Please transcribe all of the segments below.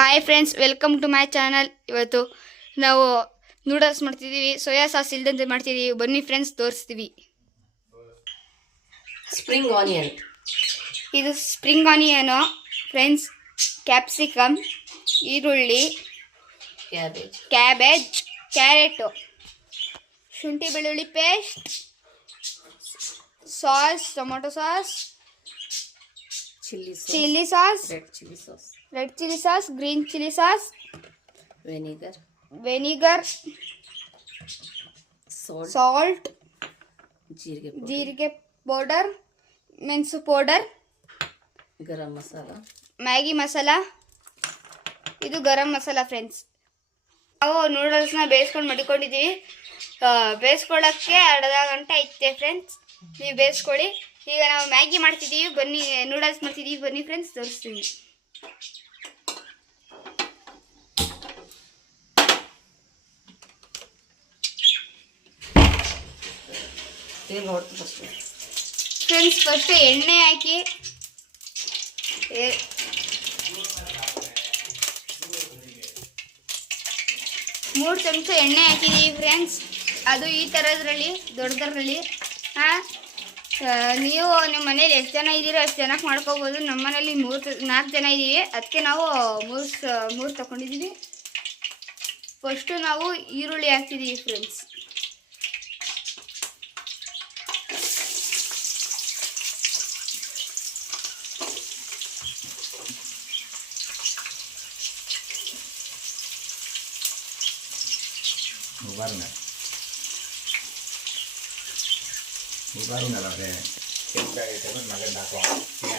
Hi friends, welcome to my channel. ಇವತ್ತು ನಾವು noodles ಮಾಡ್ತಿದ್ದೀವಿ. ಸೋಯಾ ಸಾಸ್ ಇಲ್ದಂತೆ ಮಾಡ್ತಿದ್ದೀವಿ. ಬನ್ನಿ ಫ್ರೆಂಡ್ಸ್, ತೋರಿಸ್ತೀವಿ. ಸ್ಪ್ರಿಂಗ್ ಆನಿಯನ್, ಇದು ಸ್ಪ್ರಿಂಗ್ ಆನಿಯನು ಫ್ರೆಂಡ್ಸ್, ಕ್ಯಾಪ್ಸಿಕಮ್, ಈರುಳ್ಳಿ, ಕ್ಯಾಬೇಜ್, ಕ್ಯಾರೆಟು, ಶುಂಠಿ ಬೆಳ್ಳುಳ್ಳಿ paste, sauce, tomato sauce, chilli sauce, red chilli sauce, green chilli sauce, vinegar, salt, ಜೀರಿಗೆ ಪೌಡರ್, ಮೆಣಸು ಪೌಡರ್, ಗರಂ ಮಸಾಲ, ಮ್ಯಾಗಿ ಮಸಾಲ, ಇದು ಗರಂ ಮಸಾಲ ಫ್ರೆಂಡ್ಸ್. ನಾವು ನೂಡಲ್ಸ್ನ ಬೇಯಿಸ್ಕೊಂಡು ಮಡಿಕೊಂಡಿದ್ದೀವಿ. ಬೇಯಿಸ್ಕೊಳ್ಳೋಕ್ಕೆ ಅರ್ಧ ಗಂಟೆ ಐತೆ ಫ್ರೆಂಡ್ಸ್. ನೀವು ಬೇಯಿಸ್ಕೊಳ್ಳಿ. ಈಗ ನಾವು ಮ್ಯಾಗಿ ಮಾಡ್ತಿದ್ದೀವಿ, ಬನ್ನಿ. ನೂಡಲ್ಸ್ ಮಾಡ್ತಿದ್ದೀವಿ, ಬನ್ನಿ ಫ್ರೆಂಡ್ಸ್, ತೋರಿಸ್ತೀವಿ. ಫ್ರೆಂಡ್ಸ್, ಫಸ್ಟ್ ಎಣ್ಣೆ ಹಾಕಿ 3 ಚಮಚ ಎಣ್ಣೆ ಹಾಕಿದ್ದೀವಿ ಫ್ರೆಂಡ್ಸ್. ಅದು ಈ ಥರದ್ರಲ್ಲಿ, ದೊಡ್ಡದ್ರಲ್ಲಿ. ನೀವು ನಿಮ್ಮ ಮನೇಲಿ ಎಷ್ಟು ಜನ ಇದ್ದೀರೋ ಅಷ್ಟು ಜನಕ್ಕೆ ಮಾಡ್ಕೋಬೋದು. ನಮ್ಮ ಮನೇಲಿ 4 ಜನ ಇದ್ದೀವಿ, ಅದಕ್ಕೆ ನಾವು ಮೂರು ತಗೊಂಡಿದ್ದೀವಿ. ಫಸ್ಟು ನಾವು ಈರುಳ್ಳಿ ಹಾಕ್ತಿದ್ದೀವಿ ಫ್ರೆಂಡ್ಸ್.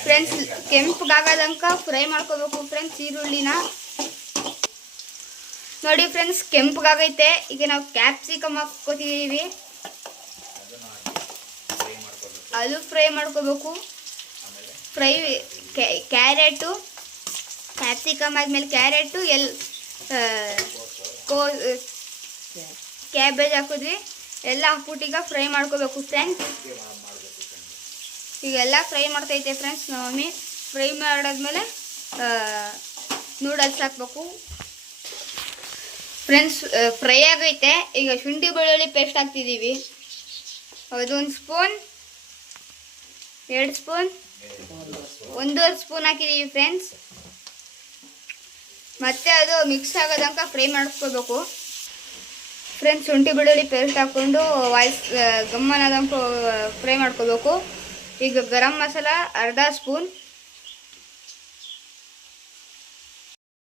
ಫ್ರೆಂಡ್ಸ್, ಕೆಂಪಗಾಗದಂಕ ಫ್ರೈ ಮಾಡ್ಕೋಬೇಕು ಫ್ರೆಂಡ್ಸ್ ಈರುಳ್ಳಿನ. ನೋಡಿ ಫ್ರೆಂಡ್ಸ್, ಕೆಂಪಗಾಗೈತೆ. ಈಗ ನಾವು ಕ್ಯಾಪ್ಸಿಕಮ್ ಹಾಕ್ಕೋತಿದ್ದೀವಿ, ಅದು ಫ್ರೈ ಮಾಡ್ಕೋಬೇಕು. ಕ್ಯಾರೆಟು, ಕ್ಯಾಪ್ಸಿಕಮ್ ಆದಮೇಲೆ ಕ್ಯಾರೆಟು, ಕ್ಯಾಬೇಜ್ ಹಾಕಿದ್ವಿ. ಎಲ್ಲ ಹಾಕ್ಬಿಟ್ಟು ಈಗ ಫ್ರೈ ಮಾಡ್ಕೋಬೇಕು ಫ್ರೆಂಡ್ಸ್. ಈಗೆಲ್ಲ ಫ್ರೈ ಮಾಡ್ತೈತೆ ಫ್ರೆಂಡ್ಸ್. ನಮ್ಮ ಮಮ್ಮಿ ಫ್ರೈ ಮಾಡಾದ್ಮೇಲೆ ನೂಡಲ್ಸ್ ಹಾಕ್ಬೇಕು ಫ್ರೆಂಡ್ಸ್. ಫ್ರೈ ಆಗೈತೆ. ಈಗ ಶುಂಠಿ ಬೆಳ್ಳುಳ್ಳಿ ಪೇಸ್ಟ್ ಹಾಕ್ತಿದ್ದೀವಿ. ಅದು 1 ಸ್ಪೂನ್, 2 ಸ್ಪೂನ್, 1.5 ಸ್ಪೂನ್ ಹಾಕಿದ್ದೀವಿ ಫ್ರೆಂಡ್ಸ್. ಮತ್ತೆ ಅದು ಮಿಕ್ಸ್ ಆಗೋದಂಕ ಫ್ರೈ ಮಾಡ್ಕೋಬೇಕು ಫ್ರೆಂಡ್ಸ್. ಶುಂಠಿ ಬೆಳ್ಳುಳ್ಳಿ ಪೇಸ್ಟ್ ಹಾಕ್ಕೊಂಡು ಗಮ್ಮನಾದಂಕ ಫ್ರೈ ಮಾಡ್ಕೋಬೇಕು. ಈಗ ಗರಂ ಮಸಾಲ 1/2 ಸ್ಪೂನ್,